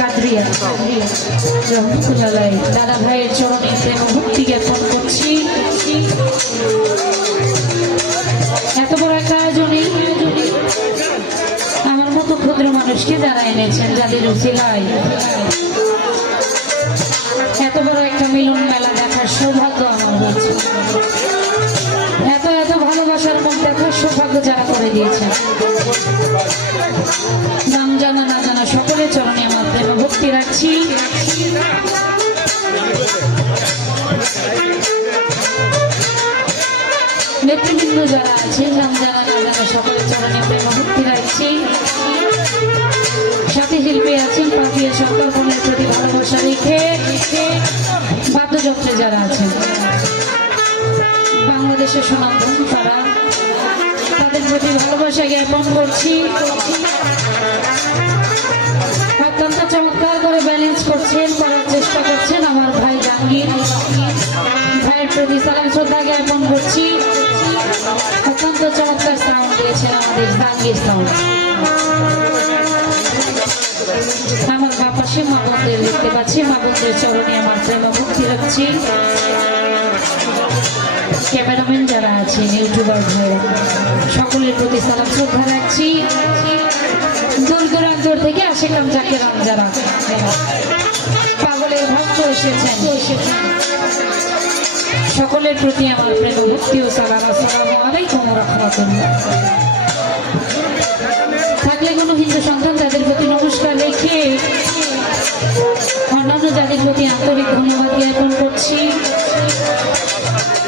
কাদরিয়া রহমতুল্লাহ দাদা ভাইয়ের চরণে প্রেম ভক্তি জ্ঞাপন এত বড় একটা আয়োজনে আমার মতো ক্ষুদ্র মানুষকে যারা এনেছেন, যাদের উচিলায় এত বড় একটা মিলন মেলা দেখার সৌভাগ্য আমার হয়েছে। এত এত ভালোবাসার মন দেখার সৌভাগ্য যারা করে দিয়েছেন। নাম জানা, না জানা সকলের চরণে আমার ভক্তি রাখছি। নেতৃবৃন্দ যারা আছে না জানা সকলের চরণে প্রেম ভক্তি রাখছি। সাথী শিল্পী আছেন পাপিয়া বোনের প্রতি ভালোবাসা রেখে বাদ্যযন্ত্রে যারা আছেন, বাংলাদেশের সনাতন তারা, তাদের প্রতি ভালোবাসা জ্ঞাপন করছি। অত্যন্ত চমৎকার করে ব্যালেন্স করছেন, করার চেষ্টা করছেন আমার ভাই জাহাঙ্গীর। ভাইয়ের প্রতি সালাম, শ্রদ্ধা জ্ঞাপন করছি। অত্যন্ত চমৎকার সাউন্ড দিয়েছেন আমাদের জাহাঙ্গীর সাউন্ড আমার বাপাশে মা দেখতে পাচ্ছি, মা বোনদের চরণে আমার প্রেম ভক্তি রাখছি। ক্যামেরাম্যান আছেন ইউটিউবার সকলের প্রতি সালাম, শ্রদ্ধা রাখছি। দূর দূরান্তর থেকে আসিলাম যাকে রাম যারা। পাগলের ভক্ত এসেছেন। সকলের প্রতি আমার প্রেম, ভক্তি ও সালাম, আসসালামু আলাইকুম ওয়া থাকলে কোনো হিন্দু সন্তান তাদের প্রতি নমস্কার রেখে, অন্যান্য যাদের প্রতি আন্তরিক ধন্যবাদ জ্ঞাপন করছি।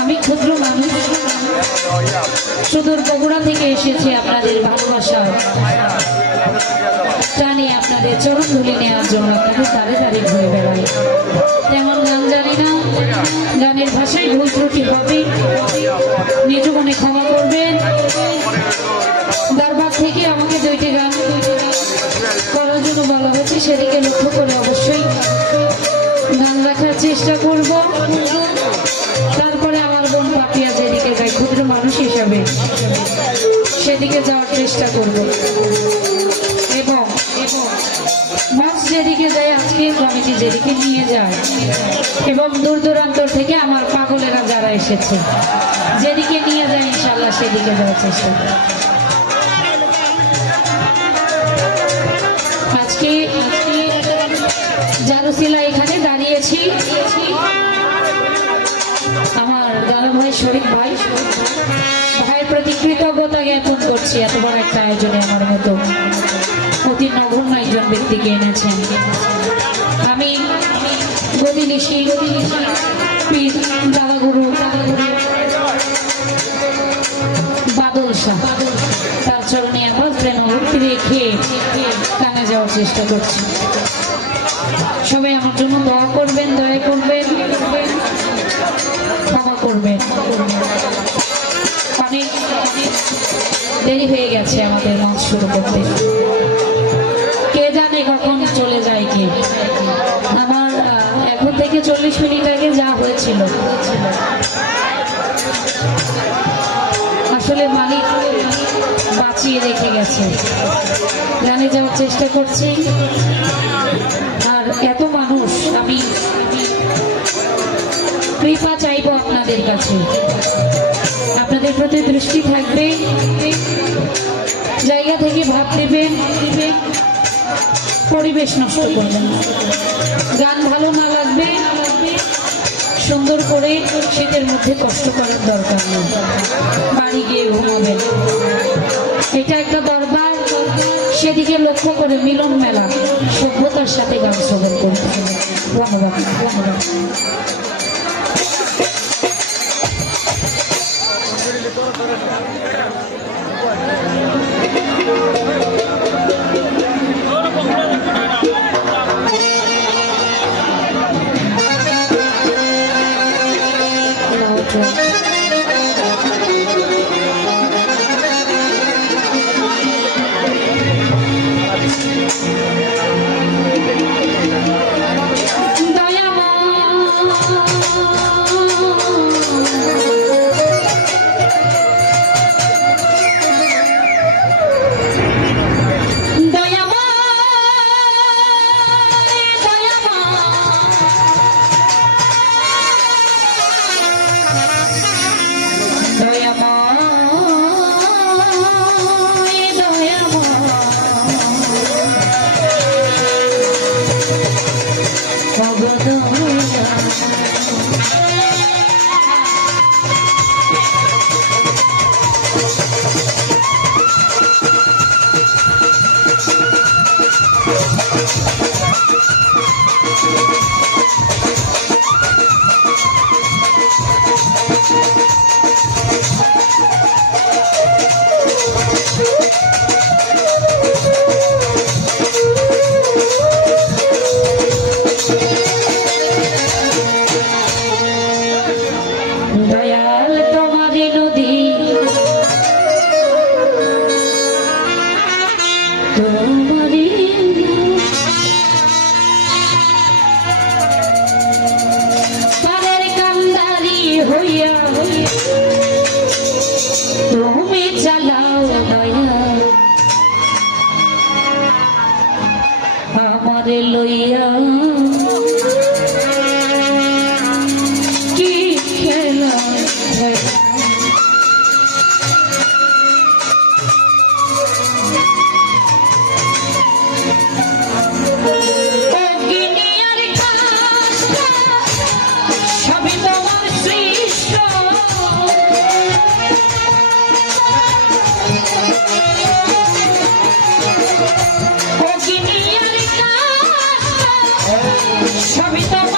আমি ক্ষুদ্র মানুষ। সুদূর বগুড়া থেকে এসেছি আপনাদের ভালোবাসা। টানে আপনাদের চরণ ধুলি নেওয়ার জন্য আপনাদের তারে তারে ঘুরে বেড়াই। তেমন গান জানি না। গানের ভাষায় ভুল ত্রুটি হবে। নিজ মনে ক্ষমা করবেন। দরবার থেকে আমাকে দুইটি গান করার জন্য বলা হয়েছে, সেদিকে লক্ষ্য করে অবশ্যই গান রাখার চেষ্টা করব। মানুষ হিসাবে সেদিকে যাওয়ার চেষ্টা করব। এবং মাছ যেদিকে যায় আজকে কমিটি যেদিকে নিয়ে যায়, এবং দূর দূরান্ত থেকে আমার পাগলেরা যারা এসেছে, যেদিকে নিয়ে যায় ইনশাল্লাহ সেদিকে যাওয়ার চেষ্টা করব। জ্ঞাপন এত বড় একটা আয়োজনে আমার মতো অতি নগণ্য একজন ব্যক্তিকে এনেছেন। আমি গদিনিশি পীর দাদা গুরু বাদল শাহ, তার চরণে একবার প্রেম রেখে কানে যাওয়ার চেষ্টা করছি। সবাই আমার জন্য দোয়া করবেন, দয়া করবেন, ক্ষমা করবেন। দেরি হয়ে গেছে আমাদের মঞ্চ শুরু করতে। কে জানে কখন চলে যায় কে। আমার এখন থেকে চল্লিশ মিনিট আগে যা হয়েছিল। আসলে মালিক বাঁচিয়ে রেখে গেছে। জানে যাওয়ার চেষ্টা করছি। আর এত মানুষ কৃপা চাইব আপনাদের কাছে। আপনাদের প্রতি দৃষ্টি থাকবে। জায়গা থেকে ভাব দেবেন পরিবেশ নষ্ট করবেন। গান ভালো না লাগবে। সুন্দর করে শীতের মধ্যে কষ্ট করার দরকার নেই বাড়ি গিয়ে ঘুমাবেন। এটা একটা দরবার। সেদিকে লক্ষ্য করে মিলন মেলা। সভ্যতার সাথে গান শ্রবণ করতে। ধন্যবাদ। ধন্যবাদ। દયા 見たい。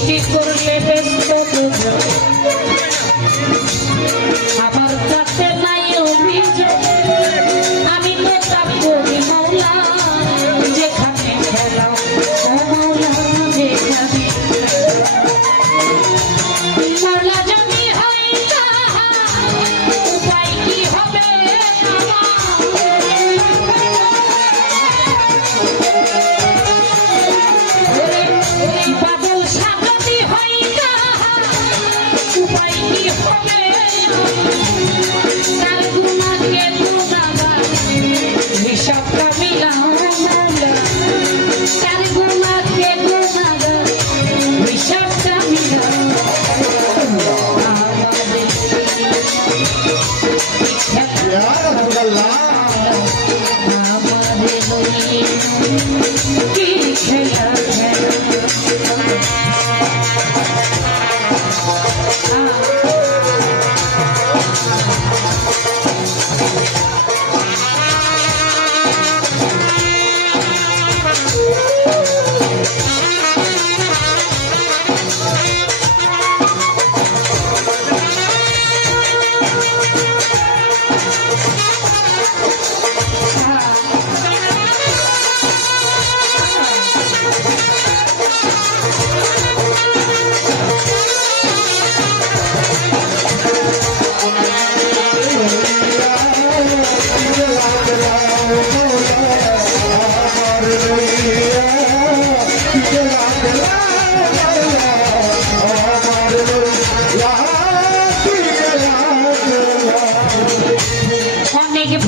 সৃষ্টি করলে Yeah.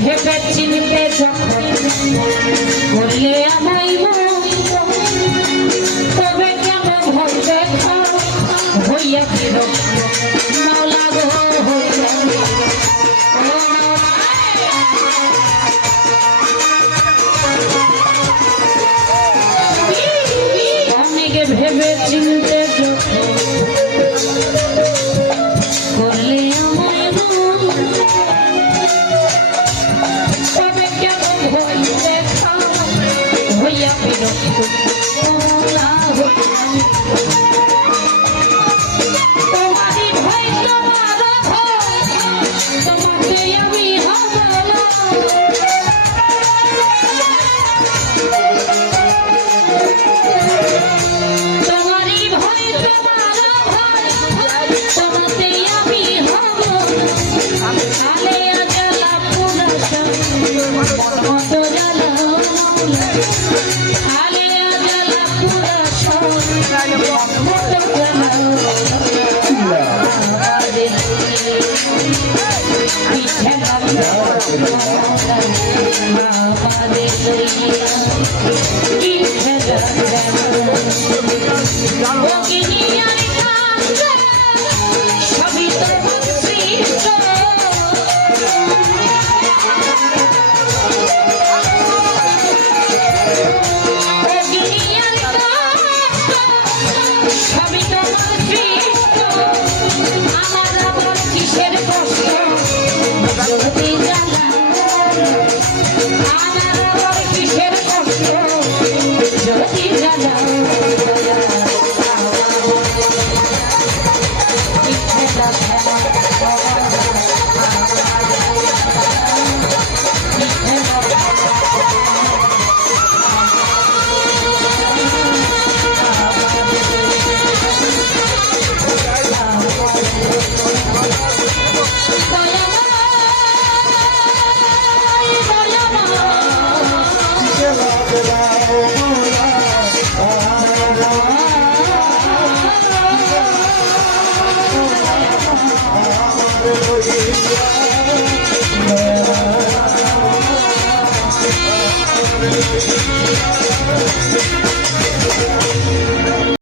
ভেবে চিনতে যখন বললে আমায় তবে কেমন হয় দেখা হইয়া বিরক্ত মাওলা গো অনেকে ভেবে চিনতে যখন Walking in your